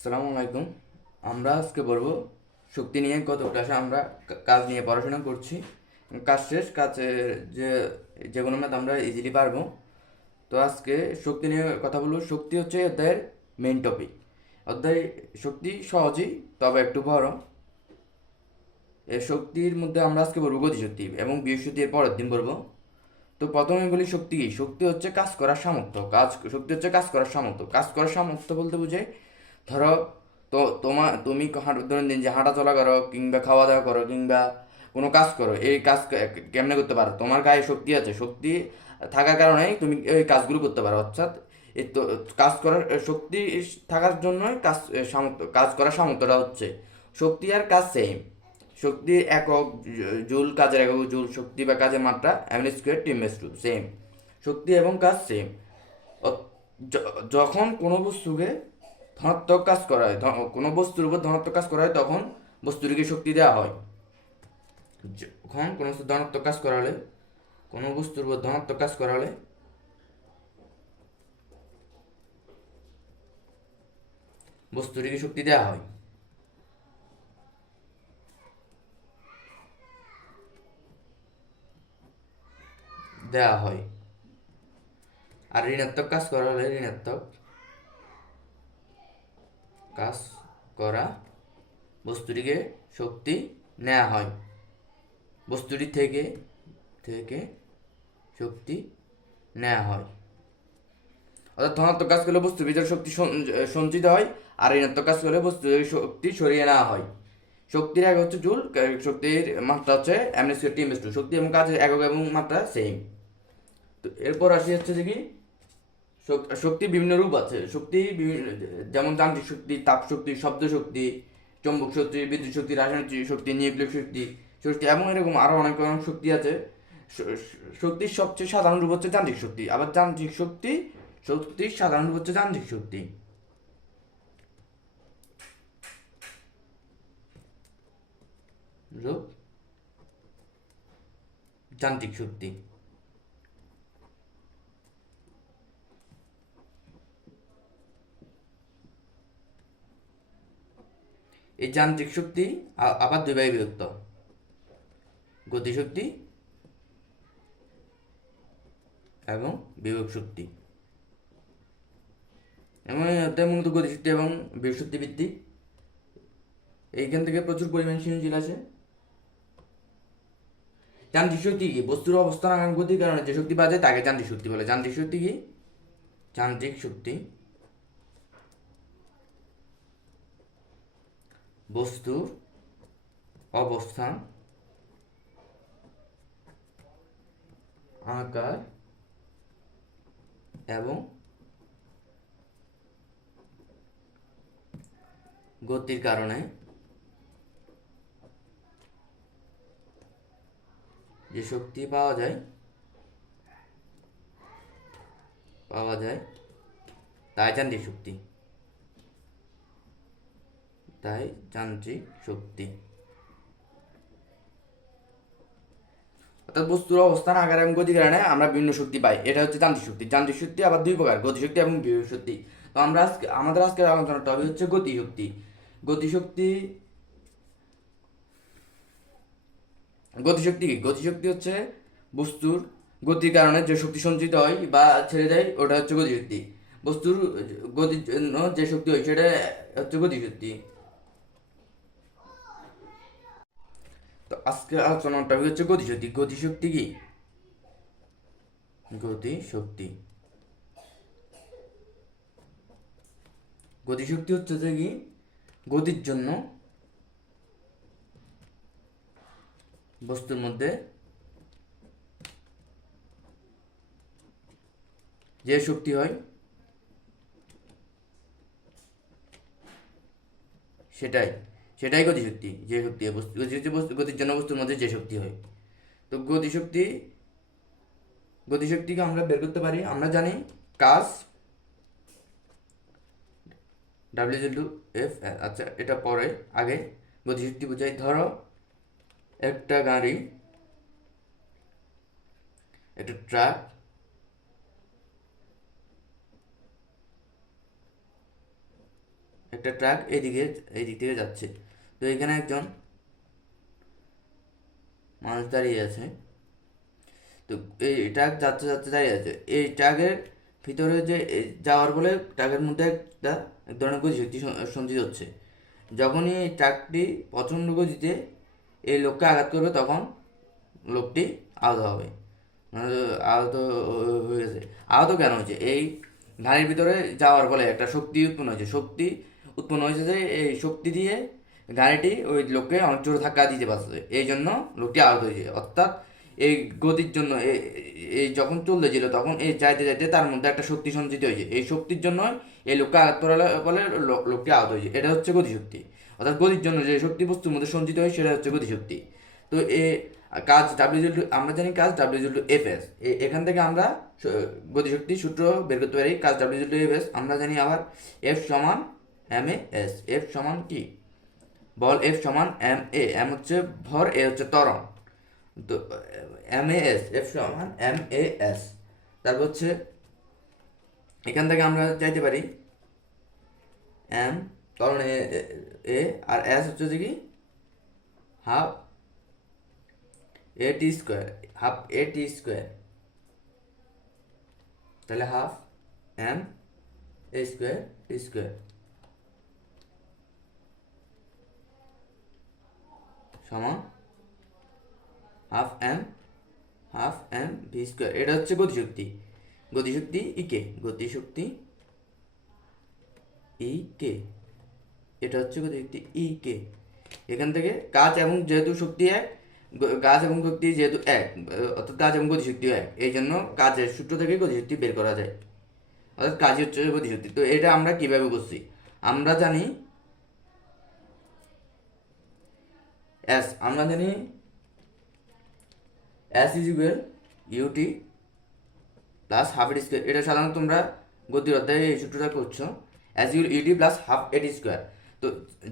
আসসালামু আলাইকুম। আমরা আজকে বলবো শক্তি নিয়ে। গত ক্লাসে আমরা কাজ নিয়ে পড়াশোনা করছি। কাজ শেষ, কাজের যে যে কোনো ম্যাথ আমরা ইজিলি পারবো। তো আজকে শক্তি নিয়ে কথা বলবো। শক্তি হচ্ছে অধ্যায়ের মেইন টপিক। অধ্যায় শক্তি সহজেই, তবে একটু বড়। এই শক্তির মধ্যে আমরা আজকে বলবো গতিশক্তি এবং বৃহস্পতি এর পরের দিন বলবো। তো প্রথমে বলি শক্তি কি। শক্তি হচ্ছে কাজ করার সামর্থ্য। শক্তি হচ্ছে কাজ করার সামর্থ্য। কাজ করার সামর্থ্য বলতে বোঝায়, ধরো তুমি দৈনন্দিন যে হাঁটা চলা করো কিংবা খাওয়া দাওয়া করো কিংবা কোনো কাজ করো, এই কাজ কেমনে করতে পারো? তোমার গায়ে শক্তি আছে, শক্তি থাকার কারণেই তুমি এই কাজগুলো করতে পারো। অর্থাৎ এই তো কাজ করার শক্তি থাকার জন্যই কাজ করার সামর্থ্যটা হচ্ছে। শক্তি আর কাজ সেম। শক্তির একক জুল, কাজের একক জুল। শক্তি বা কাজের মাত্রা M square T M two same. শক্তি এবং কাজ সেম। যখন কোনো বস্তুকে ধনাত্মক কাজ করা হয়, কোনো বস্তুর উপর ধনাত্মক কাজ করা হয়, তখন বস্তুটিকে শক্তি দেওয়া হয়। যখন কোনো বস্তু ধনাত্মক কাজ করা হলে, কোনো বস্তুর উপর ধনাত্মক কাজ করা হলে বস্তুটিকে শক্তি দেওয়া হয়। দেওয়া হয়। আর ঋণাত্মক কাজ করা হলে, ঋণাত্মক কাজ করা বস্তুটিকে শক্তি নেওয়া হয়। বস্তুটি থেকে থেকে শক্তি নেওয়া হয়। অর্থাৎ ধনাত্মক কাজ করলে বস্তুর ভিতরে শক্তি সঞ্চিত হয়, আর ঋণাত্মক কাজ করলে বস্তুর শক্তি সরিয়ে নেওয়া হয়। শক্তির একক হচ্ছে জুল, শক্তির মাত্রা হচ্ছে M square T M two. শক্তি এবং কাজের একক এবং মাত্রা সেম। তো এরপর আসি হচ্ছে যে কি, শক্তির বিভিন্ন রূপ আছে। যেমন যান্ত্রিক শক্তি, তাপ শক্তি, শব্দ শক্তি, চৌম্বক শক্তি, বিদ্যুৎ শক্তি, রাসায়নিক শক্তি, নিউক্লিয় শক্তি শক্তি এবং এরকম আরো অনেক রকম শক্তি আছে। শক্তির সবচেয়ে সাধারণ রূপ হচ্ছে যান্ত্রিক শক্তি। আবার শক্তির সাধারণ রূপ হচ্ছে যান্ত্রিক শক্তি। রূপ যান্ত্রিক শক্তি। এই যান্ত্রিক শক্তি আবার দুই ভাগে বিভক্ত: গতিশক্তি এবং বিভব শক্তি। এবং মূলত গতিশক্তি এবং বিভব শক্তি ভিত্তিক। এইখান থেকে প্রচুর পরিমাণ সৃজনশীল আছে। যান্ত্রিক শক্তি কি? বস্তুর অবস্থান এবং গতির কারণে যে শক্তি পাওয়া যায় তাকে যান্ত্রিক শক্তি বলে। যান্ত্রিক শক্তি কি? যান্ত্রিক শক্তি বস্তুর অবস্থান, আকার এবং গতির কারণে যে শক্তি পাওয়া যায় তাই যান্ত্রিক শক্তি। অর্থাৎ বস্তুর অবস্থান, আকার এবং গতির কারণে আমরা বিভিন্ন শক্তি পাই। এটা হচ্ছে যান্ত্রিক শক্তি। যান্ত্রিক শক্তি আবার দুই প্রকার: গতিশক্তি এবং বিভব শক্তি। তো আমাদের আজকের আলোচনার টপিক হচ্ছে গতিশক্তি। গতিশক্তি গতিশক্তি কি? গতিশক্তি হচ্ছে বস্তুর গতির কারণে যে শক্তি সঞ্চিত হয় বা ছেড়ে দেয়, ওটা হচ্ছে গতিশক্তি। বস্তুর গতির জন্য যে শক্তি হয় সেটা হচ্ছে গতিশক্তি। তো আজকে আলোচনার টপিক হচ্ছে গতিশক্তি। গতিশক্তি কি? গতিশক্তি হচ্ছে যে কি, গতির জন্য বস্তুর মধ্যে যে শক্তি হয় সেটাই সেটাই গতিশক্তি। যে শক্তি হয় গতির জন্য বস্তুর মধ্যে যে শক্তি হয়। তো গতিশক্তিকে আমরা বের করতে পারি। আমরা জানি কাজ W/F। আচ্ছা, এটা পরে, আগে গতিশক্তি বোঝাই। ধরো একটা গাড়ি, একটা ট্রাক একটা ট্রাক এই দিক থেকে যাচ্ছে। তো এখানে একজন মানুষ দাঁড়িয়ে আছে। তো এই ট্রাক যাচ্ছে যাচ্ছে দাঁড়িয়ে আছে। এই ট্রাকের ভিতরে যে যাওয়ার ফলে ট্রাকের মধ্যে একটা এক ধরনের গতিশক্তি সঞ্চিত হচ্ছে। যখনই এই ট্রাকটি প্রচণ্ড গতিতে এই লোককে আঘাত করবে তখন লোকটি আহত হবে, মানে আহত হয়ে গেছে। আহত কেন হয়েছে? এই গাড়ির ভিতরে যাওয়ার ফলে একটা শক্তি উৎপন্ন হয়েছে যে এই শক্তি দিয়ে গাড়িটি ওই লোককে অনেক জোরে ধাক্কা দিতে পারছে, এই জন্য লোকটি আহত হয়েছে। অর্থাৎ এই গতির জন্য এই যখন চলতেছিল তখন এই যাইতে যাইতে তার মধ্যে একটা শক্তি সঞ্চিত হয়েছে, এই শক্তির জন্য এই লোককে আঘাত করার ফলে লোকটি আহত হয়েছে। এটা হচ্ছে গতিশক্তি। অর্থাৎ গতির জন্য যে শক্তি বস্তুর মধ্যে সঞ্চিত হয় সেটা হচ্ছে গতিশক্তি। তো কাজ ডাব্লিউ আমরা জানি কাজ WF/s। এখান থেকে আমরা গতিশক্তির সূত্র বের করতে পারি। কাজ WF/s আমরা জানি আবার F সমান ma/s। F সমান কি? বল F সমান ma। m হচ্ছে ভর, a হচ্ছে ত্বরণ। তো ma/s, F সমান ma/s। তারপর হচ্ছে এখান থেকে আমরা যাইতে পারি m ত্বরণ a আর s হচ্ছে যে কি half at square, half at square. তাহলে half m a square t square সমান হাফ m v স্কোয়ার। এটা হচ্ছে গতিশক্তি। গতিশক্তি ই কে, এটা হচ্ছে গতিশক্তি ই কে। এখান থেকে কাজ এবং যেহেতু শক্তি এক, কাজ এবং শক্তি যেহেতু এক, অর্থাৎ কাজ এবং গতিশক্তিও এক, এই জন্য কাজের সূত্র থেকে গতিশক্তি বের করা যায়। অর্থাৎ কাজই হচ্ছে গতিশক্তি। তো এটা আমরা কিভাবে করছি? আমরা জানি এস, আমরা জানি S is equal U T plus half A T square. এটা সাধারণত তোমরা গতির অধ্যায়ে এই সূত্রটা করছো, S equal U T plus half A T square. তো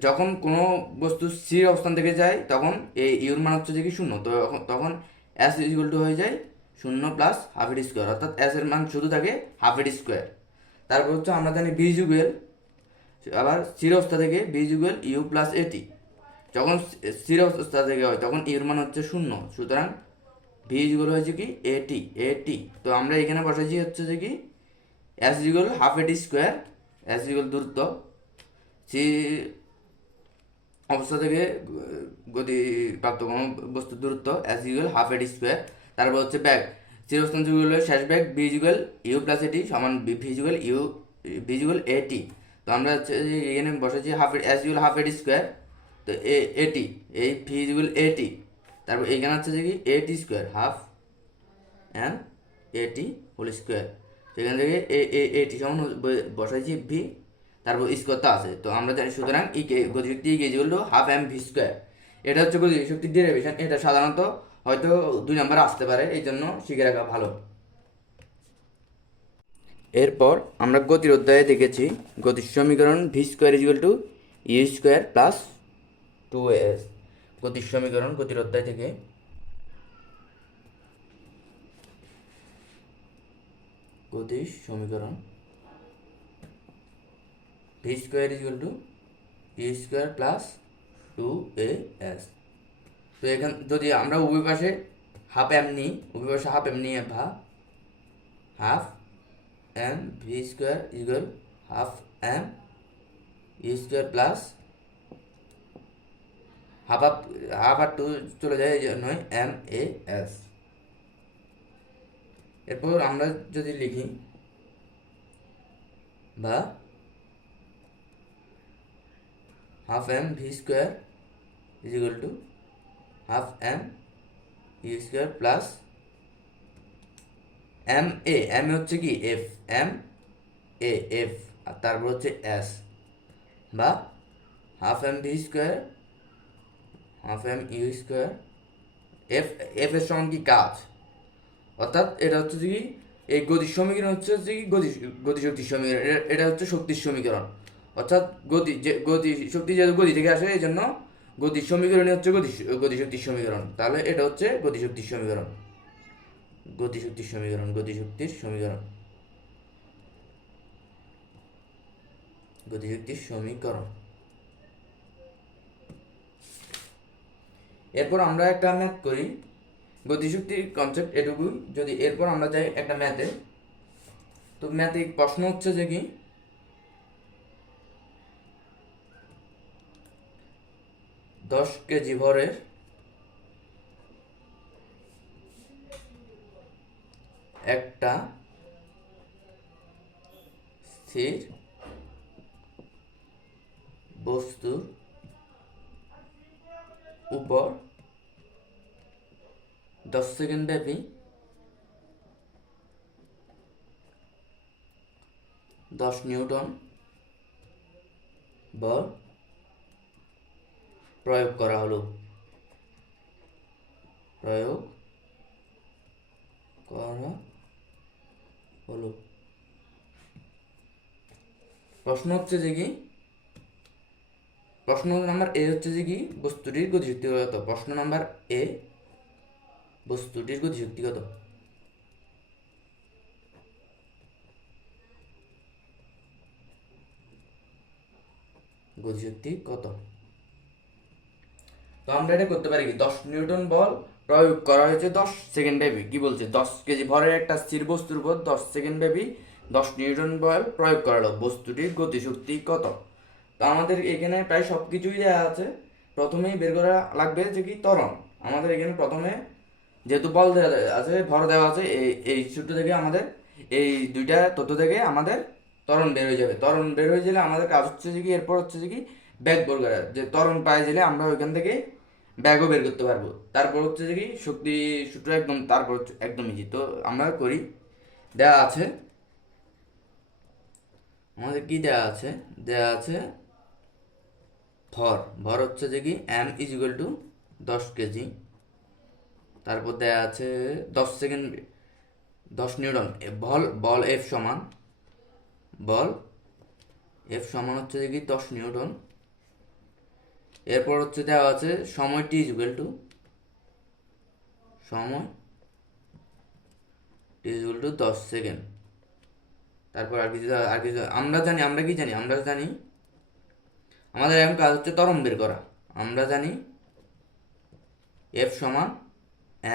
যখন কোনো বস্তু স্থির অবস্থান থেকে যায় তখন এই ইউর মান হচ্ছে যে কি শূন্য। তো তখন এস ইকুয়াল টু হয়ে যায় শূন্য প্লাস হাফ এটি স্কোয়ার, অর্থাৎ এস এর মান শুধু থাকে হাফ এটি স্কোয়ার। তারপর হচ্ছে আমরা জানি বি ইকুয়াল, আবার স্থির অবস্থা থেকে বি ইকুয়াল ইউ প্লাস এটি। যখন স্থির অবস্থা থেকে হয় তখন ইউর মান হচ্ছে শূন্য, সুতরাং ভি ইকুয়াল হয়েছে কি এটি। তো আমরা এখানে বসাইছি হচ্ছে যে কি S equal half A T square, S equal দূরত্ব সি অবস্থা থেকে গতিপ্রাপ্ত কোনো বস্তুর দূরত্ব, S equal half A T square. তারপর হচ্ছে ব্যাগ, স্থির অবস্থান যুগল শেষ ব্যাগ B equal U plus A T সমান ভি ইকুয়াল এটি। তো আমরা হচ্ছে এখানে বসাইছি half S equal half A T square. তো এটি এই ভি ইকুয়াল এটি। তারপর এইখানে হচ্ছে যে কি এটি স্কোয়ার হাফ এম এটি হোল স্কোয়ার। সেখান থেকে এটি সমান বসাইছি ভি, তারপর স্কোয়ারটা আছে। তো আমরা জানি সুতরাং গতিশক্তি equal to half M V square. এটা হচ্ছে গতিশক্তির ডেরিভেশন। এটা সাধারণত হয়তো 2 নম্বরে আসতে পারে, এই জন্য শিখে রাখা ভালো। এরপর আমরা গতির অধ্যায়ে দেখেছি গতির সমীকরণ V square equal to U square plus 2as। গতির সমীকরণ গতির অধ্যায় থেকে গতির সমীকরণ V square equal to U square plus 2as। তো এখান যদি আমরা উভয় পাশে হাফ এম নিই, উভয় পাশে হাফ এম নিয়ে half M V square equal half M U square plus half আর টু চলে যায়, এই জন্যই এম এ এস। এরপর আমরা যদি লিখি বা half M V square is equal to half M U square plus M A হচ্ছে কি এফ, এম এফ আর তারপর হচ্ছে এস, বা half M V square half M U square F এর সমান কি কাজ। অর্থাৎ এটা হচ্ছে কি এই গতির সমীকরণ হচ্ছে কি গতিশক্তির সমীকরণ, এটা হচ্ছে শক্তির সমীকরণ। অর্থাৎ শক্তি যেহেতু গতি থেকে আসে এই জন্য গতির সমীকরণই হচ্ছে গতিশক্তির সমীকরণ। তাহলে এটা হচ্ছে গতিশক্তির সমীকরণ। গতিশক্তির সমীকরণ। এরপর আমরা একটা ম্যাথ করি, গতিশক্তির কনসেপ্ট এটুকুই। যদি এরপর আমরা যাই একটা ম্যাথে, তো ম্যাথে প্রশ্ন হচ্ছে যে কি 10 কেজি ভরের একটা স্থির বস্তুর উপর 10 সেকেন্ড ব্যাপী 10 নিউটন বল প্রয়োগ করা হলো। প্রশ্ন হচ্ছে যে কি, প্রশ্ন নাম্বার এ হচ্ছে যে কি বস্তুটির গতিশক্তি কত। প্রশ্ন নাম্বার এ, বস্তুটির গতিশক্তি কত। গতিশক্তি কত, তো আমরা এটা করতে পারি কি 10 নিউটন বল প্রয়োগ করা হয়েছে 10 সেকেন্ড ব্যাপী। কি বলছে 10 কেজি ভরের একটা স্থির বস্তুর উপর 10 সেকেন্ড ব্যাপী 10 নিউটন বল প্রয়োগ করা হলো, বস্তুটির গতিশক্তি কত। তো আমাদের এখানে প্রায় সব কিছুই দেওয়া আছে। প্রথমেই বের করা লাগবে যে কি ত্বরণ। আমাদের এখানে প্রথমে যেহেতু বল দেওয়া আছে, ভর দেওয়া আছে, এই সূত্র থেকে আমাদের এই দুইটা তথ্য থেকে আমাদের ত্বরণ বের হয়ে যাবে। ত্বরণ বের হয়ে গেলে আমাদের কাজ হচ্ছে যে কি এরপর হচ্ছে যে কি ব্যাগ বের করা, যে ত্বরণ পাই গেলে আমরা ওইখান থেকে ব্যাগও বের করতে পারবো। তারপর হচ্ছে যে কি শক্তি সূত্র একদম, তারপর একদম ইজি। তো আমরা করি, দেওয়া আছে আমাদের কি দেওয়া আছে, দেওয়া আছে ভর হচ্ছে যে কি m is equal to 10 KG. তারপর দেওয়া আছে 10 সেকেন্ড 10 নিউটন বল এফ সমান, বল এফ সমান হচ্ছে যে কি 10 নিউটন। এরপর হচ্ছে দেওয়া আছে সময় টি ইজ ইকুয়াল টু, সময় টি ইজ ইকুয়াল টু 10 সেকেন্ড। তারপর আর কিছু আমরা জানি, আমরা জানি আমাদের এখন কাজ হচ্ছে ত্বরণ বের করা। আমরা জানি এফ সমান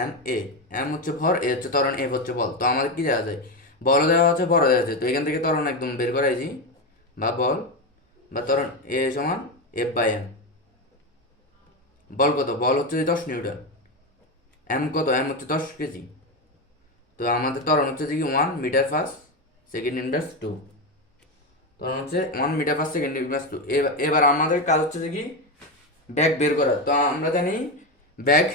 এম এ, এম হচ্ছে ভর, এ হচ্ছে ত্বরণ, এফ হচ্ছে বল। তো আমাদের কি দেওয়া যায়, বল দেওয়া আছে, বড় দেওয়া আছে। তো এখান থেকে ত্বরণ একদম বের করাইছি, বা বল বা ত্বরণ এ সমান এফ বাই এম। বল কত, বল হচ্ছে 10 নিউটন, এম কত, এম হচ্ছে 10 কেজি। তো আমাদের ত্বরণ হচ্ছে যে কি 1 মিটার পার সেকেন্ড ইনভার্স 2। ত্বরণ হচ্ছে 1 মিটার পার সেকেন্ড ইনভার্স 2। এবার আমাদের কাজ হচ্ছে যে কি ব্যাগ বের করা। তো আমরা জানি bag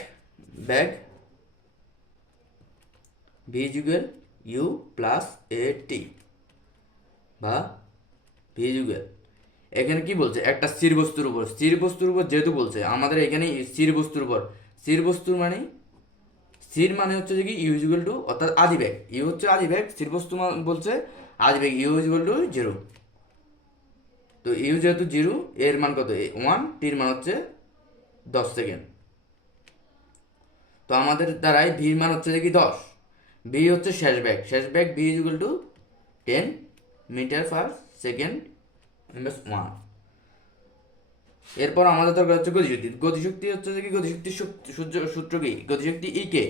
V যুগেল you plus A T, বা ভি যুগেল, এখানে কি বলছে একটা স্থির বস্তুর উপর, যেহেতু বলছে আমাদের এখানে স্থির বস্তুর উপর, স্থির মানে হচ্ছে যে কি ইউ ইজ ইকুয়াল টু, অর্থাৎ আদি বেগ, ইউ হচ্ছে আদি বেগ, স্থির বস্তু বলছে আদি বেগ, ইউ ইজ ইকুয়াল টু 0। তো ইউ যেহেতু 0, এর মান কত 1, টির মান হচ্ছে 10 সেকেন্ড। তো আমাদের দ্বারাই ভির মান হচ্ছে যে কি 10, ভি হচ্ছে শেষ বেগ V is equal to 10 metre per second inverse 1। এরপর আমাদের দরকার হচ্ছে গতিশক্তি হচ্ছে যে কি গতিশক্তির সূত্র কি, গতিশক্তি ই কে,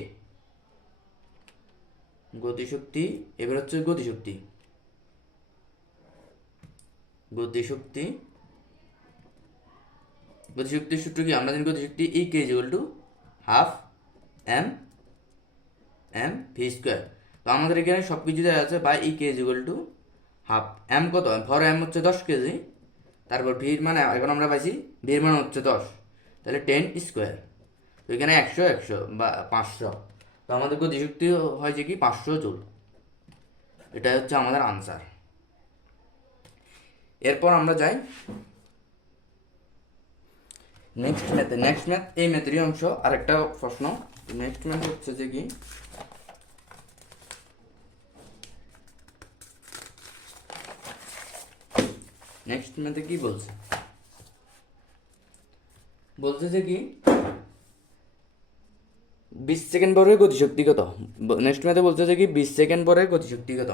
গতিশক্তি এবার হচ্ছে গতিশক্তির সূত্র কি, আমরা জানি গতিশক্তি E K is equal to half M V square. তো আমাদের এখানে সব কিছু দেওয়া আছে, by E K is equal to half, M কত, ভর এম হচ্ছে 10 কেজি। তারপর ভির মানে এখন আমরা পাইছি ভির মান হচ্ছে 10, তাহলে 10 স্কোয়ার। তো এখানে 100 বা 500। তো আমাদের গতিশক্তি হয় যে কি 500 জুল। এটা হচ্ছে আমাদের আনসার। এরপর আমরা যাই নেক্সট ম্যাথ, এই ম্যাথেরই অংশ। আরেকটা প্রশ্ন, নেক্সট ম্যাথ হচ্ছে যে কি নেক্সট ম্যাথে কি বলছে, যে কি 20 সেকেন্ড পরে গতিশক্তি কত। নেক্সট ম্যাথে বলছে যে কি 20 সেকেন্ড পরে গতিশক্তি কত।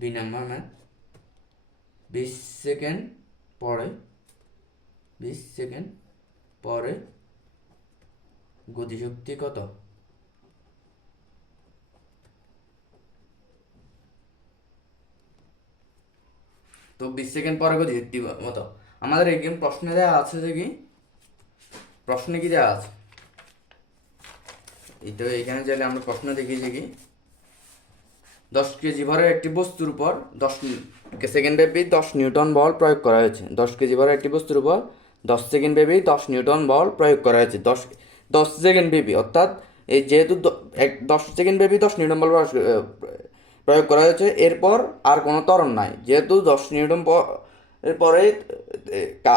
2 নম্বর ম্যাথ, 20 সেকেন্ড পরে 20 সেকেন্ড পরে গতিশক্তি কত? তো 20 সেকেন্ড পরে গতিশক্তি মতো আমাদের এখানে প্রশ্নে দেওয়া আছে যে কি, প্রশ্নে কি দেওয়া আছে, এই তো এখানে চাইলে আমরা প্রশ্ন দেখি যে কি 10 কেজি ভরের একটি বস্তুর উপর 10 সেকেন্ড ব্যাপী 10 নিউটন বল প্রয়োগ করা হয়েছে। 10 কেজি ভরের একটি বস্তুর উপর 10 সেকেন্ড ব্যাপী 10 নিউটন বল প্রয়োগ করা হয়েছে। 10 সেকেন্ড ব্যাপী, অর্থাৎ এই যেহেতু 10 সেকেন্ড ব্যাপী 10 নিউটন বল প্রয়োগ করা হয়েছে, এরপর আর কোনো ত্বরণ নাই। যেহেতু 10 নিউটন এর পরে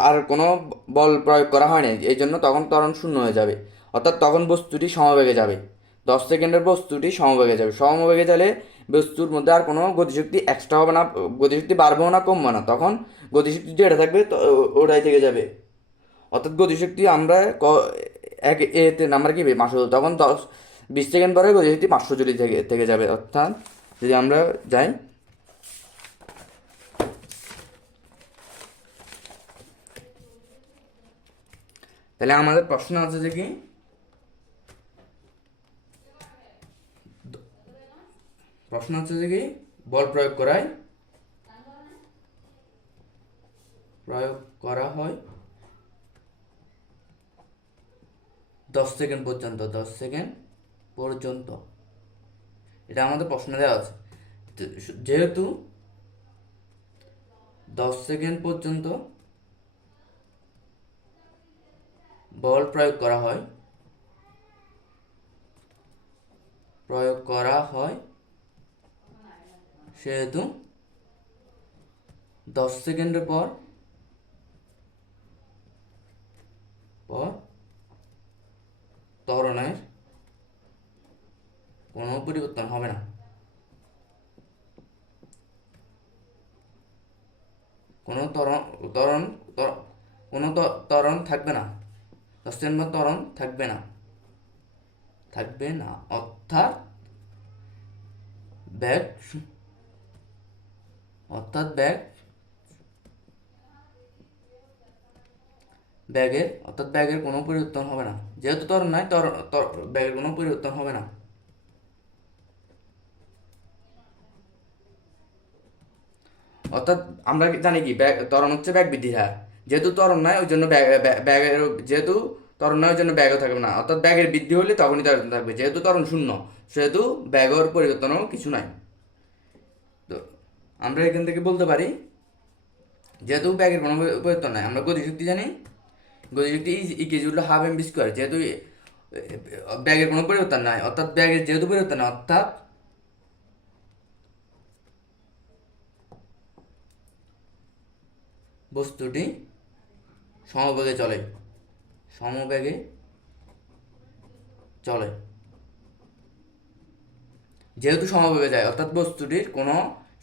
আর কোনো বল প্রয়োগ করা হয় নাই, এই জন্য তখন ত্বরণ শূন্য হয়ে যাবে, অর্থাৎ তখন বস্তুটি সমবেগে যাবে। 10 সেকেন্ডের বস্তুটি সমবেগে যাবে। সমবেগে গেলে বস্তুর মধ্যে আর কোনো গতিশক্তি এক্সট্রা হবে না, গতিশক্তি বাড়বেও না কমবে না, তখন গতিশক্তি যেটা থাকবে ওটাই থেকে যাবে। অর্থাৎ গতিশক্তি আমরা এক এতে নাম্বার কি 500, তখন 20 সেকেন্ড পরে গতিশক্তি 500 জুলি থেকে যাবে। অর্থাৎ যদি আমরা যাই, তাহলে আমাদের প্রশ্ন আছে যে কি বল প্রয়োগ করা হয় 10 সেকেন্ড পর্যন্ত। 10 সেকেন্ড পর্যন্ত এটা আমাদের প্রশ্নে দেওয়া আছে। যেহেতু 10 সেকেন্ড পর্যন্ত বল প্রয়োগ করা হয় সেহেতু 10 সেকেন্ডের পর ত্বরণের কোনো পরিবর্তন হবে না। কোনো ত্বরণ থাকবে না। 10 সেকেন্ড পর ত্বরণ থাকবে না, অর্থাৎ ব্যাগের কোনো পরিবর্তন হবে না। যেহেতু ত্বরণ নাই, ব্যাগের কোনো পরিবর্তন হবে না। অর্থাৎ আমরা জানি কি ত্বরণ হচ্ছে ব্যাগ বৃদ্ধির হার। যেহেতু ত্বরণ নাই ওই জন্য ব্যাগের যেহেতু ত্বরণ নাই ওই জন্য ব্যাগও থাকবে না, অর্থাৎ ব্যাগের বৃদ্ধি হলে তখনই ত্বরণ থাকবে। যেহেতু ত্বরণ শূন্য সেহেতু ব্যাগের পরিবর্তনও কিছু নাই। তো আমরা এখান থেকে বলতে পারি, যেহেতু ব্যাগের কোনো পরিবর্তন নাই, আমরা গতিশক্তি জানি, গতিশক্তি equal to half MV square. যেহেতু ব্যাগের কোনো পরিবর্তন নাই, অর্থাৎ ব্যাগের যেহেতু পরিবর্তন নাই, অর্থাৎ বস্তুটি সমবেগে চলে। যেহেতু সমবেগে যায়, অর্থাৎ বস্তুটির কোনো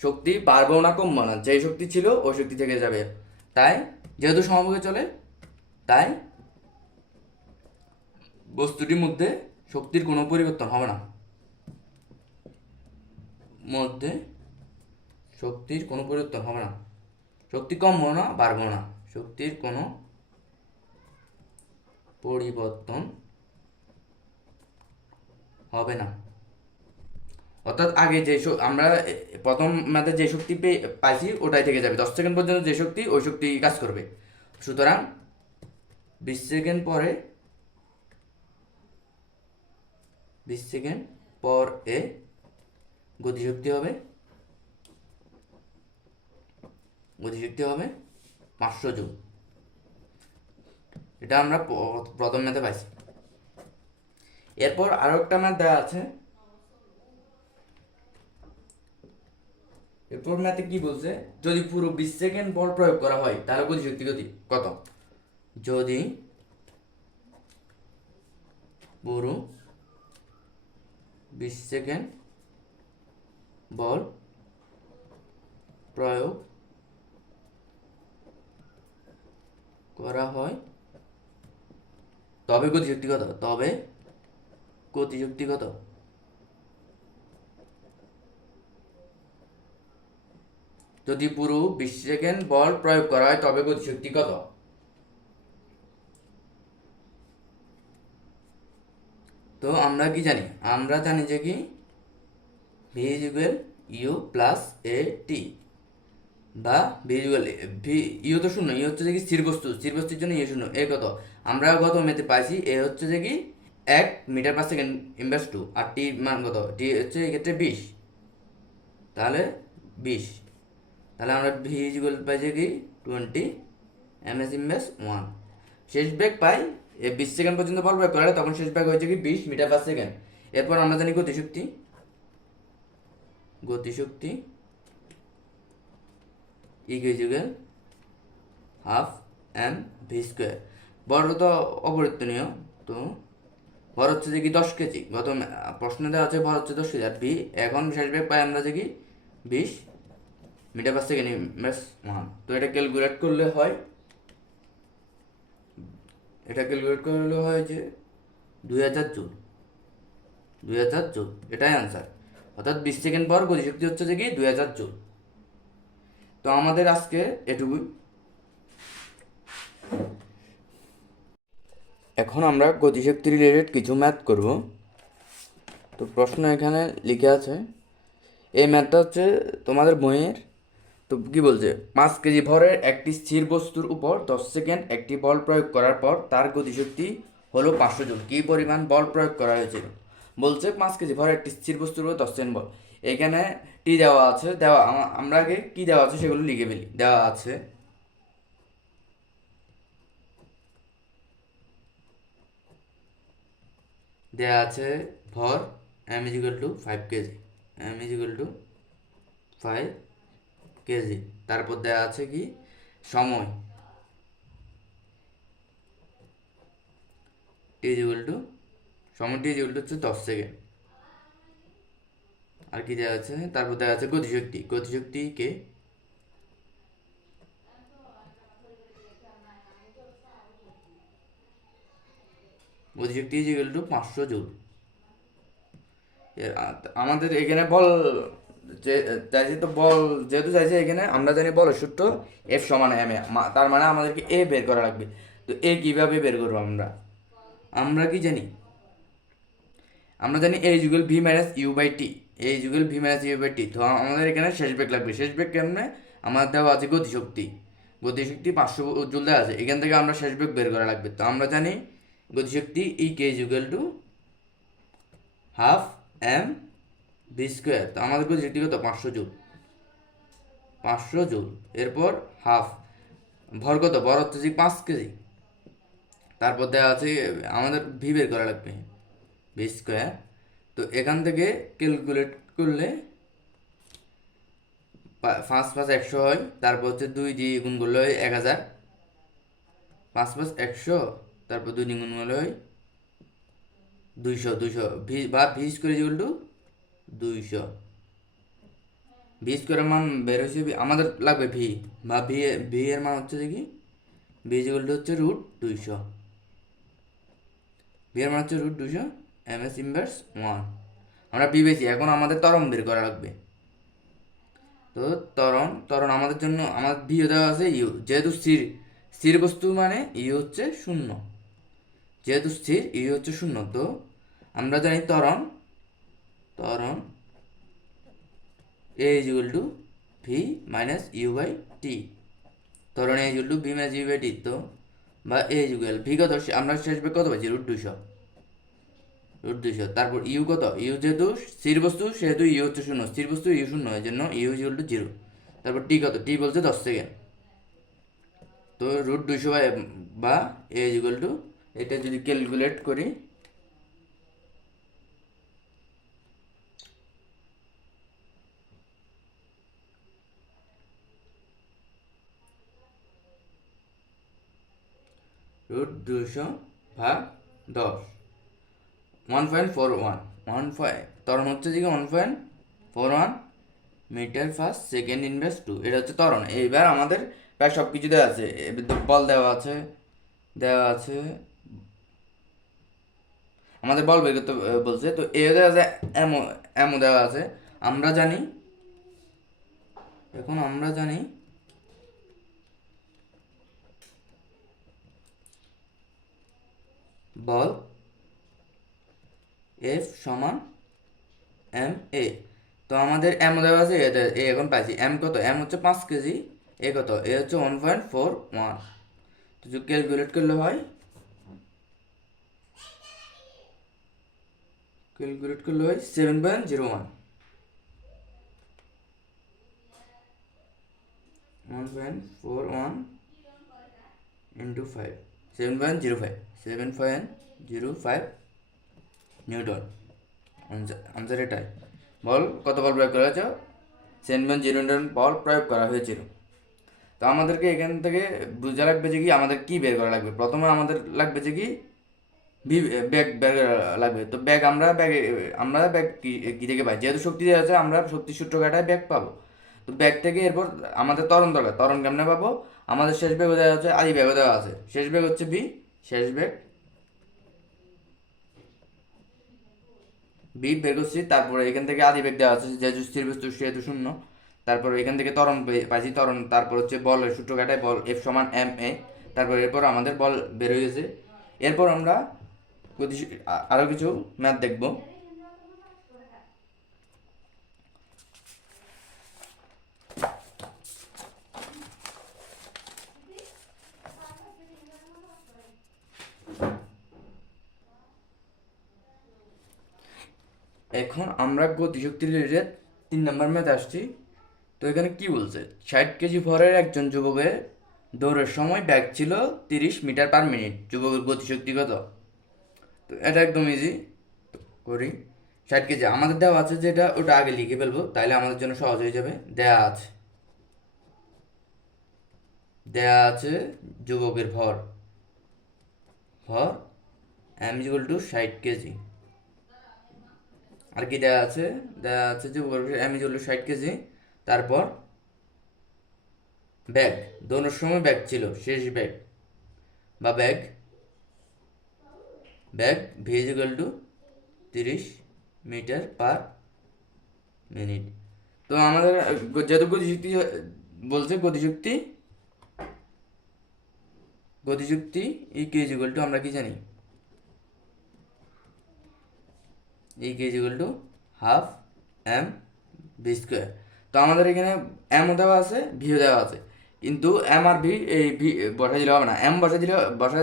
শক্তি বাড়বেও না কমবে না, যে শক্তি ছিল ওই শক্তি থেকে যাবে। তাই যেহেতু সমবেগে চলে, তাই বস্তুটির মধ্যে শক্তির কোনো পরিবর্তন হবে না। শক্তি কমবেও না বাড়বেও না, শক্তির কোনো পরিবর্তন হবে না। অর্থাৎ আগে যে আমরা প্রথম ম্যাথে যে শক্তি পাইছি ওটাই থেকে যাবে। 10 সেকেন্ড পর্যন্ত যে শক্তি, ওই শক্তি কাজ করবে। সুতরাং 20 সেকেন্ড পর এ গতিশক্তি হবে 500 জুল। এটা আমরা প্রথম ম্যাথে পাইছি। এরপর আরো একটা ম্যাথ দেওয়া আছে। এরপর ম্যাথে কি বলছে, যদি পুরো 20 সেকেন্ড বল প্রয়োগ করা হয় তাহলে গতিশক্তি কত? যদি পুরো 20 সেকেন্ড বল প্রয়োগ করা হয় তবে গতিশক্তি কত? তো যদি পুরো 20 সেকেন্ড বল প্রয়োগ করা হয় তবে গতিশক্তি কত? তো আমরা কি জানি? আমরা জানি যে কি V is equal U plus A T, বা V is equal V, U তো শূন্য, ইউ হচ্ছে যে কি স্থির বস্তু, স্থির বস্তুর জন্য ইউ শূন্য। এ কত? আমরা গত মেতে পাইছি এ হচ্ছে যে কি 1 মিটার পার সেকেন্ড ইনভার্স 2, আর টি মান কত? টি হচ্ছে এক্ষেত্রে 20, তাহলে 20, তাহলে আমরা ভি ইজ ইকুয়াল পাইছি কি 20 এমএস ইনভার্স 1। শেষ বেগ পাই 20 সেকেন্ড পর্যন্ত বল প্রয়োগ করা হয়, তখন শেষ বেগ হয়েছে কি 20 মিটার পার সেকেন্ড। এরপর আমরা জানি গতিশক্তি, গতিশক্তি equal half M V square. ভর তো অপরিবর্তনীয়, তো ভর হচ্ছে যে কি 10 কেজি। গত প্রশ্নে দেওয়া আছে ভর হচ্ছে 10 কেজি, আর ভি এখন শেষ বেগ পাই আমরা যে কি 20 মিটার পার সেকেন্ড ইনভার্স 1। তো এটা ক্যালকুলেট করলে হয়, এটা ক্যালকুলেট করলে হয় যে 2000 জুল, 2000 জুল, এটাই আনসার। অর্থাৎ 20 সেকেন্ড পর গতিশক্তি হচ্ছে যে কি 2000 জুল। তো আমাদের আজকে এটুকুই। এখন আমরা গতিশক্তি রিলেটেড কিছু ম্যাথ করব। তো প্রশ্ন এখানে লিখে আছে, এই ম্যাথটা হচ্ছে তোমাদের বইয়ের। তো কি বলছে, 5 কেজি ভরের একটি স্থির বস্তুর উপর 10 সেকেন্ড একটি বল প্রয়োগ করার পর তার গতিশক্তি হলো 500 জুল। কী পরিমাণ বল প্রয়োগ করা হয়েছিল? বলছে 5 কেজি ভরের একটি স্থির বস্তুর উপর 10 সেকেন্ড বল। এখানে টি দেওয়া আছে, দেওয়া আমরা আগে কী দেওয়া আছে সেগুলো লিখে ফেলি। দেওয়া আছে ভর M is equal to 5 KG, M is equal to 5 KG. তারপর দেওয়া আছে কি সময়, টি ইজ ইকুয়াল টু, সময় টি ইজ ইকুয়াল টু হচ্ছে 10 সেকেন্ড। আর কি দেওয়া আছে? তারপর দেওয়া আছে গতিশক্তি, গতিশক্তি কে গতিশক্তি ইজ ইকুয়াল টু 500 জুল। আমাদের এখানে বল যে চাইছি, তো বল যেহেতু চাইছে এখানে আমরা জানি বলের সূত্র এফ সমান এম এ, তার মানে আমাদেরকে এ বের করা লাগবে। তো এ কিভাবে বের করবো? আমরা আমরা কি জানি? আমরা জানি A equal V minus U by T, A equal V minus U by T. তো আমাদের এখানে শেষ বেগ লাগবে। শেষ বেগ কেমনে? আমাদের দেওয়া আছে গতিশক্তি, গতিশক্তি 500 জুল দেওয়া আছে, এখান থেকে আমরা শেষ বেগ বের করা লাগবে। তো আমরা জানি গতিশক্তি E K equal to half M V square. তো আমাদের গতিশক্তি কত? 500 জুল, 500 জুল। এরপর হাফ, ভর কত? ভর হচ্ছে যে 5 কেজি। তারপর দেওয়া আছে আমাদের ভি বের করা লাগবে, ভি স্কোয়ার। তো এখান থেকে ক্যালকুলেট করলে 5 5 100 হয়। তারপর হচ্ছে 2 দিয়ে গুণ করলে হয় 1000, 5 5 100, তারপর 2 দিয়ে গুণ করলে হয় 200, 200 ভি বা V square equal two 200। V স্কোয়ারের মান বের হয়েছে, আমাদের লাগবে ভি, বা ভি, ভি এর মান হচ্ছে কি ভি ইকুয়াল টু হচ্ছে রুট 200, ভি এর মান হচ্ছে রুট 200 এম এস ইনভার্স 1। আমরা ভি পেয়েছি, এখন আমাদের ত্বরণ বের করা লাগবে। তো ত্বরণ আমাদের জন্য আমাদের ভিও দেওয়া আছে ইউ, যেহেতু স্থির, স্থির বস্তু মানে ইউ হচ্ছে 0, যেহেতু স্থির ইউ হচ্ছে 0। তো আমরা জানি ত্বরণ A is equal to V minus U by T, ত্বরণ A is equal to V minus U by T. তো বা এ ইজ ইকুয়াল ভি কত? আমরা শেষ বেগ কত পাইছি? Root 200, root 200। তারপর ইউ কত? ইউ যেহেতু স্থির বস্তু সেহেতু ইউ হচ্ছে 0, স্থির বস্তু ইউ 0, এই জন্য ইউ ইজ ইকুয়াল টু 0। তারপর টি কত? টি বলছে 10 সেকেন্ড। তো রুট 200 বা এ ইজ ইকুয়াল টু, এটা যদি ক্যালকুলেট করি রুট 200 ভাগ 10, 1.41, ত্বরণ হচ্ছে যে 1.41 মিটার পার সেকেন্ড ইনভার্স 2, এটা হচ্ছে ত্বরণ। এইবার আমাদের প্রায় সব কিছু দেওয়া আছে, বল দেওয়া আছে, দেওয়া আছে আমাদের বল বের করতে বলছে। তো এ দেওয়া আছে, এমও দেওয়া আছে। আমরা জানি এখন আমরা জানি বল এফ সমান এম এ। তো আমাদের এম দেওয়া আছে, এ এখন পাইছি। এম কত? এম হচ্ছে 5 কেজি। এ কত? এ হচ্ছে 1.41। তো যদি ক্যালকুলেট করলে হয়, ক্যালকুলেট করলে হয় 7.01। 1.41 ইন্টু 5, 7.05, 7.05 নিউটন। আনসার এটাই। বল কত বল প্রয়োগ করা হয়েছে? 7.0 নিউটন বল প্রয়োগ করা হয়েছিল। তো আমাদেরকে এখান থেকে বুঝা লাগবে যে কি আমাদের কি বের করা লাগবে। প্রথমে আমাদের লাগবে যে কি ব্যাগ বের করা লাগবে। তো ব্যাগ আমরা ব্যাগ কি থেকে পাই? যেহেতু শক্তি দেওয়া আছে, আমরা শক্তি সূত্র কাটায় ব্যাগ পাবো। তো ব্যাগ থেকে এরপর আমাদের ত্বরণ দরকার। ত্বরণ কেমনে পাবো? আমাদের শেষ বেগও দেওয়া আছে, আদি বেগও দেওয়া আছে। শেষ বেগ হচ্ছে বি, শেষ বেগ বি বের করছি। তারপরে এখান থেকে আদি বেগ দেওয়া আছে, যেহেতু স্থির বস্তু সেহেতু শূন্য। তারপর এখান থেকে ত্বরণ পাইছি, ত্বরণ। তারপর হচ্ছে বলের সূত্র কাটায় বল এফ সমান এম এ। তারপর এরপর আমাদের বল বের হয়ে গেছে। এরপর আমরা আরো কিছু ম্যাথ দেখব। এখন আমরা গতিশক্তি রিলেটেড 3 নম্বর ম্যাথ আসছি। তো এখানে কি বলছে? 60 কেজি ভরের একজন যুবকের দৌড়ের সময় ব্যাগ ছিল 30 মিটার/মিনিট। যুবকের গতিশক্তি কত? তো এটা একদম ইজি, করি। 60 কেজি আমাদের দেওয়া আছে, যেটা ওটা আগে লিখে ফেলবো, তাইলে আমাদের জন্য সহজ হয়ে যাবে। দেয়া আছে যুবকের ভর ভর এম ইকুয়াল টু 60 কেজি। আর কি দেয়া আছে যুবকের এম ইকুয়াল টু 60 কেজি। তারপর ব্যাগ, দৌড়ের সময় ব্যাগ ছিল, শেষ ব্যাগ বা ব্যাগ ভি ইকুয়াল টু 30 মিটার/মিনিট। তো আমাদের যেহেতু গতিশক্তি বলছে, গতিশক্তি ইকুয়াল টু আমরা কি জানি? Equal to half M V square. তো আমাদের এখানে এমও দেওয়া আছে, ভিও দেওয়া আছে, কিন্তু এম আর ভি, এই ভি বসাই দিলে হবে না। এম বসাই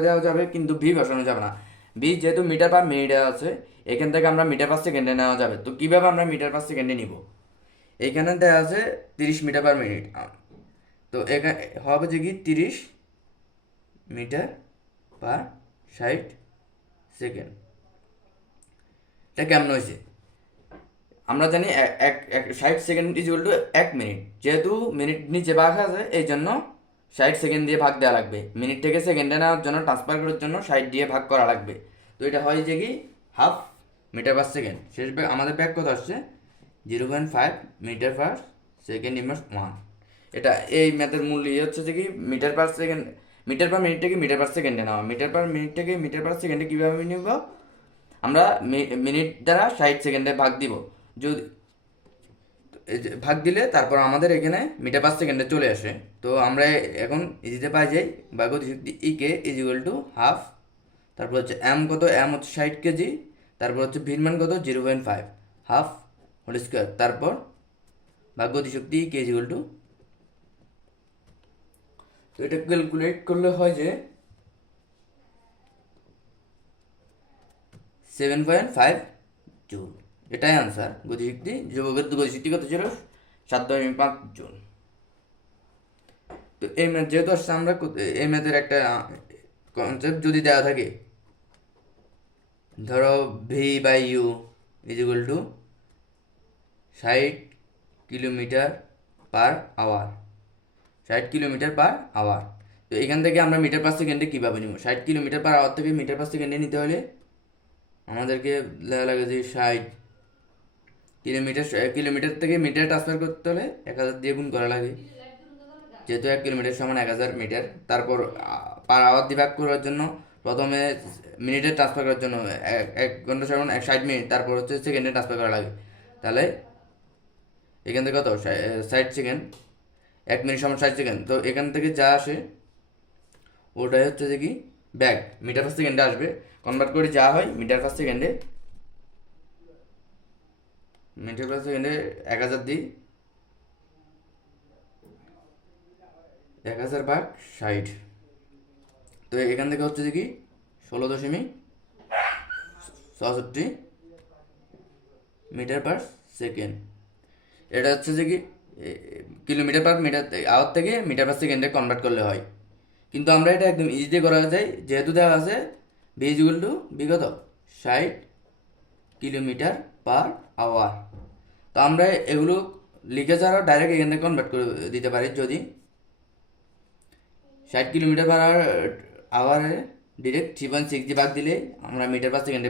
দেওয়া যাবে, কিন্তু ভি বসানো যাবে না। ভি যেহেতু মিটার/মিনিট আছে, এখান থেকে আমরা মিটার/সেকেন্ডে নেওয়া যাবে। তো কীভাবে আমরা মিটার/সেকেন্ডে নিব? এইখানে দেওয়া আছে 30 মিটার/মিনিট। তো এখানে হবে যে কি 30 মিটার/60 সেকেন্ড। এটা কেমন হয়েছে? আমরা জানি 60 সেকেন্ড ইকুয়াল টু 1 মিনিট। যেহেতু মিনিট নিচে ভাগ আছে, এই জন্য 60 সেকেন্ড দিয়ে ভাগ দেওয়া লাগবে। মিনিট থেকে সেকেন্ডে নেওয়ার জন্য, ট্রান্সফার করার জন্য 60 দিয়ে ভাগ করা লাগবে। তো এটা হয় যে কি হাফ মিটার/সেকেন্ড। শেষ ব্যাগ আমাদের ব্যাগ কত আসছে? 0.5 মিটার/সেকেন্ড ইনভার্স 1। এটা এই ম্যাথের মূল ইয়ে হচ্ছে যে কি মিটার/সেকেন্ড, মিটার/মিনিট থেকে মিটার/সেকেন্ডে নেওয়া। মিটার/মিনিট থেকে মিটার/সেকেন্ডে কীভাবে নিব? আমরা মিনিট দ্বারা 60 সেকেন্ডে ভাগ দিব। যদি ভাগ দিলে তারপর আমাদের এখানে মিটার/সেকেন্ডে চলে আসে। তো আমরা এখন ইজিতে পাই যাই বা গতিশক্তি ইকে ইজ ইকুয়াল টু হাফ। তারপর হচ্ছে এম কত? এম হচ্ছে 60 কেজি। তারপর হচ্ছে ভির মান কত? 0.5, হাফ হোল স্কোয়ার। তারপর বা গতিশক্তি ইকে ইজ ইকুয়াল টু, তো এটা ক্যালকুলেট করলে হয় যে 7.5 জুল। এটাই আনসার। যুবকের গতিশক্তি কত ছিল? 7.5 জুল। তো এই ম্যাথ যেহেতু আসছে, আমরা এই ম্যাথের একটা কনসেপ্ট যদি দেওয়া থাকে, ধরো V by U is equal to 60 kilometre hour, 60 kilometre hour. তো এখান থেকে আমরা মিটার/সেকেন্ডে কীভাবে নিব? 60 কিলোমিটার/আওয়ার থেকে মিটার/সেকেন্ডে নিতে হলে আমাদেরকে লাগে যে 60 কিলোমিটার থেকে মিটার ট্রান্সফার করতে হলে 1000 দিয়ে গুণ করা লাগে, যেহেতু 1 কিলোমিটার সমান 1000 মিটার। তারপর পার আওয়ার দিয়ে ভাগ করার জন্য প্রথমে মিনিটে ট্রান্সফার করার জন্য 1 ঘন্টা সমান 60 মিনিট, তারপর হচ্ছে সেকেন্ডে ট্রান্সফার করা লাগে। তাহলে এখান থেকে কত? 60 সেকেন্ড 1 মিনিট সমান 60 সেকেন্ড। তো এখান থেকে যা আসে ওটাই হচ্ছে যে কি ব্যাগ, মিটার পার সেকেন্ডে আসবে। কনভার্ট করে যা হয় মিটার পার সেকেন্ডে, মিটার পার সেকেন্ডে 1000 দিই, 1000/60। তো এখান থেকে হচ্ছে যে কি 16.64 মিটার পার সেকেন্ড। এটা হচ্ছে যে কি কিলোমিটার পার মিটার আওয়ার থেকে মিটার পার সেকেন্ডে কনভার্ট করলে হয়। কিন্তু আমরা এটা একদম ইজিলি করা যায়, যেহেতু দেওয়া আছে ভি ইকুয়াল টু বিগত 60 কিলোমিটার পার আওয়ার। তো আমরা এগুলো লিখে ছাড়াও ডাইরেক্ট এখান থেকে কনভার্ট করে দিতে পারি। যদি 60 কিলোমিটার পার আওয়ারে ডিরেক্ট 3.6 ভাগ দিলে আমরা মিটার পার সেকেন্ডে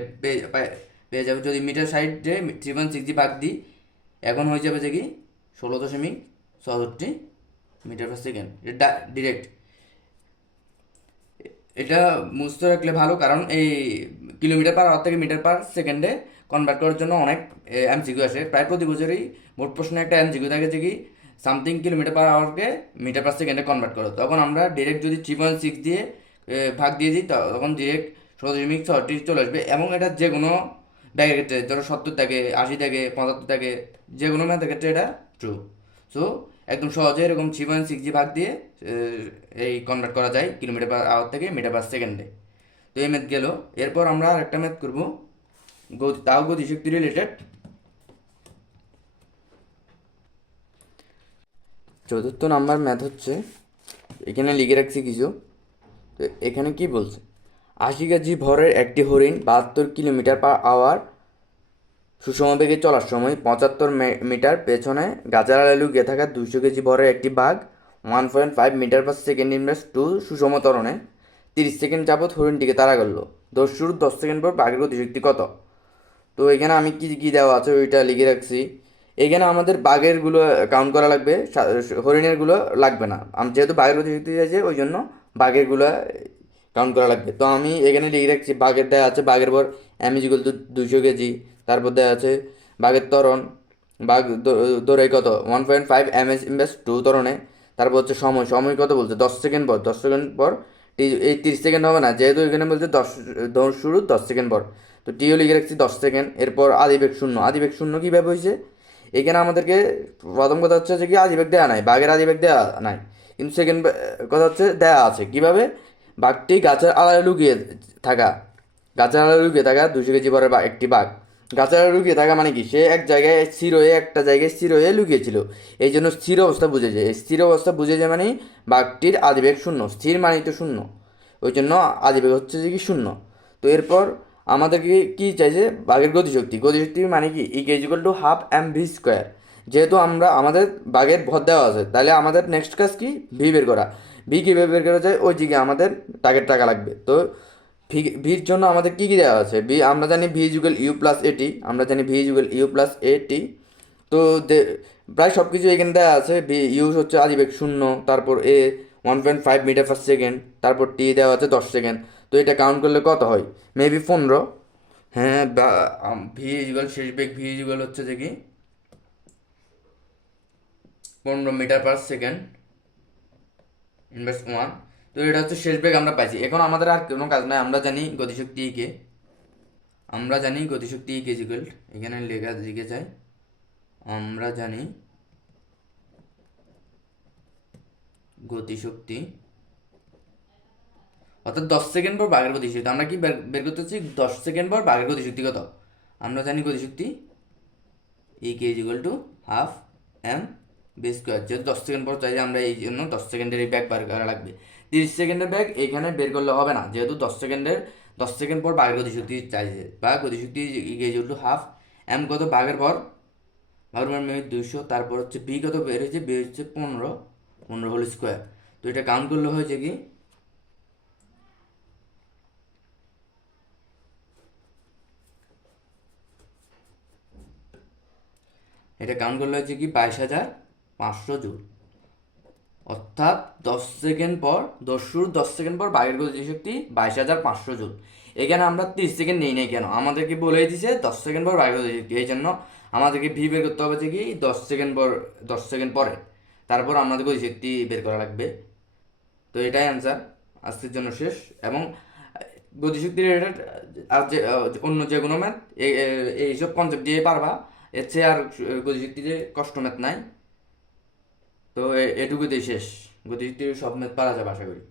পেয়ে যাবো। যদি মিটার 60-এ 3.6 ভাগ দিই, এখন হয়ে যাবে যে কি 16.64 মিটার পার সেকেন্ড। এটা ডিরেক্ট, এটা বুঝতে রাখলে ভালো, কারণ এই কিলোমিটার পার আওয়ার থেকে মিটার পার সেকেন্ডে কনভার্ট করার জন্য অনেক এমসিকিউ আসে। প্রায় প্রতি বছরই বোর্ড প্রশ্নে একটা এমসিকিউ থাকে যে কি সামথিং কিলোমিটার পার আওয়ারকে মিটার পার সেকেন্ডে কনভার্ট করো। তখন আমরা ডিরেক্ট যদি 3.6 দিয়ে ভাগ দিয়ে দিই, তখন ডিরেক্ট 16.64 চলে আসবে। এবং এটা যে কোনো ব্যাগের ক্ষেত্রে, ধরো 70 থাকে, 80 থাকে, 75 থাকে, যে কোনো ম্যাথের ক্ষেত্রে এটা ট্রু। সো একদম সহজে এরকম 3.6 ভাগ দিয়ে এই কনভার্ট করা যায় কিলোমিটার পার আওয়ার থেকে মিটার পার সেকেন্ডে। তো এই ম্যাথ গেল। এরপর আমরা আরেকটা ম্যাথ করবো, তাও গতিশক্তি রিলেটেড। চতুর্থ নাম্বার ম্যাথ হচ্ছে, এখানে লিখে রাখছি কিছু। তো এখানে কি বলছে, 80 কেজি ভরের একটি হরিণ 72 কিলোমিটার পার আওয়ার সুষম বেগে চলার সময় 75 মিটার পেছনে গাছের আড়ালে লুকিয়ে থাকা 200 কেজি ভরের একটি বাঘ 1.5 মিটার পার সেকেন্ড ইনভার্স 2 সুষম ত্বরণে 30 সেকেন্ড যাবৎ হরিণটিকে তাড়া করলো। দৌড় শুরুর 10 সেকেন্ড পর বাঘের গতিশক্তি কত? তো এখানে আমি কি কি দেওয়া আছে ওইটা লিখে রাখছি। এখানে আমাদের বাঘেরগুলো কাউন্ট করা লাগবে, হরিণেরগুলো লাগবে না। যেহেতু বাঘের গতিশক্তি চাইছে ওই জন্য বাঘেরগুলো কাউন্ট করা লাগবে। তো আমি এখানে লিখে রাখছি, বাঘের দেওয়া আছে বাঘের ভর M = 200 কেজি। তারপর দেওয়া আছে বাঘের ত্বরণ, বাঘ দৌড়ে কত 1.5 ms 2 ত্বরণে। তারপর হচ্ছে সময় কত বলছে 10 সেকেন্ড পর, 10 সেকেন্ড পর এই 30 সেকেন্ড হবে না, যেহেতু এখানে বলছে 10 দৌড় শুরু 10 সেকেন্ড পর। তো টিও লিখে রাখছি 10 সেকেন্ড। এরপর আদিবেগ শূন্য, আদিবেগ শূন্য কীভাবে হয়েছে, এখানে আমাদেরকে প্রথম কথা হচ্ছে যে কি আদিবেগ দেওয়া নাই, বাঘের আদিবেগ দেওয়া নাই, কিন্তু সেকেন্ড কথা হচ্ছে দেওয়া আছে। কিভাবে, বাঘটি গাছের আড়ালে লুকিয়ে থাকা, গাছের আড়ালে লুকিয়ে থাকা 200 কেজি ভরের একটি বাঘ। গাছের আড়ালে লুকিয়ে থাকা মানে কি, সে এক জায়গায় স্থির হয়ে, একটা জায়গায় স্থির হয়ে লুকিয়েছিল, এই জন্য স্থির অবস্থা বুঝে যায়। স্থির অবস্থা বুঝে যায় মানে বাঘটির আদিবেগ শূন্য, স্থির মানে তো শূন্য, ওই জন্য আদিবেগ হচ্ছে যে কি শূন্য। তো এরপর আমাদেরকে কি চাইছে, বাঘের গতিশক্তি। গতিশক্তি মানে কি = ½ mv²। যেহেতু আমাদের বাঘের ভর দেওয়া আছে, তাহলে আমাদের নেক্সট কাজ কি, ভি বের করা। ভি কীভাবে বের করা যায়, ওই দিকে আমাদের টাকা লাগবে। তো ভির জন্য আমাদের কী কী দেওয়া আছে, আমরা জানি ভি = u+at, আমরা জানি ভি = u+at। তো প্রায় সব কিছু এখানে দেওয়া আছে। ইউ হচ্ছে আদিবেগ শূন্য, তারপর এ 1.5 মিটার পার সেকেন্ড, তারপর টি দেওয়া আছে 10 সেকেন্ড। তো এটা কাউন্ট করলে কত হয়, মেবি 15। হ্যাঁ, ভি শেষ বেগ, ভি হচ্ছে যে কি 15 মিটার পার সেকেন্ড ইনভার্স 1। তো এটা হচ্ছে শেষ বেগ আমরা পাইছি। এখন আমাদের আর কোনো কাজ নাই, আমরা জানি গতিশক্তি কে, আমরা জানি গতিশক্তি ইকুয়াল, এখানে লিখে চাই, আমরা জানি গতিশক্তি অর্থাৎ 10 সেকেন্ড পর বাঘের গতিশক্তি। আমরা কি বের করতে চাচ্ছি, 10 সেকেন্ড পর বাঘের গতিশক্তি কত। আমরা জানি গতিশক্তি = ½ mv²। যেহেতু 10 সেকেন্ড পর চাইলে আমরা এই জন্য 10 সেকেন্ডের এই ব্যাগ বার করা লাগবে। 30 সেকেন্ডের ব্যাগ এখানে বের করলে হবে না, যেহেতু 10 সেকেন্ড পর বাঘের গতিশক্তি চাইছে, বা গতিশক্তি ½ m কত বাঘের ভর, মেবি 200। তারপর হচ্ছে বি কত বের হয়েছে, বি হচ্ছে 15 হোল স্কোয়ার। তো এটা কাউন্ট করলে হয়েছে কি, এটা কাউন্ট করলে হচ্ছে কি 22,500 জুল। অর্থাৎ 10 সেকেন্ড পর, শুরু 10 সেকেন্ড পর বাঘের গতিশক্তি 22,500 জুল। এখানে আমরা 30 সেকেন্ড নেই নাই কেন, আমাদেরকে বলে দিছে 10 সেকেন্ড পর বাঘের গতিশক্তি, এই জন্য আমাদেরকে ভি বের করতে হবে যে কি 10 সেকেন্ড পর, 10 সেকেন্ড পরে। তারপর আমাদের গতিশক্তি বের করা লাগবে। তো এটাই অ্যান্সার, আজকের জন্য শেষ। এবং গতিশক্তি রিলেটেড আর যে অন্য যে কোনো ম্যাথ এইসব কনসেপ্ট দিয়ে পারবা, এর চেয়ে আর গতিশক্তিতে কষ্ট ম্যাথ নাই। তো এটুকুতেই শেষ, গতিশক্তির সব ম্যাথ পারা যাবে আশা করি।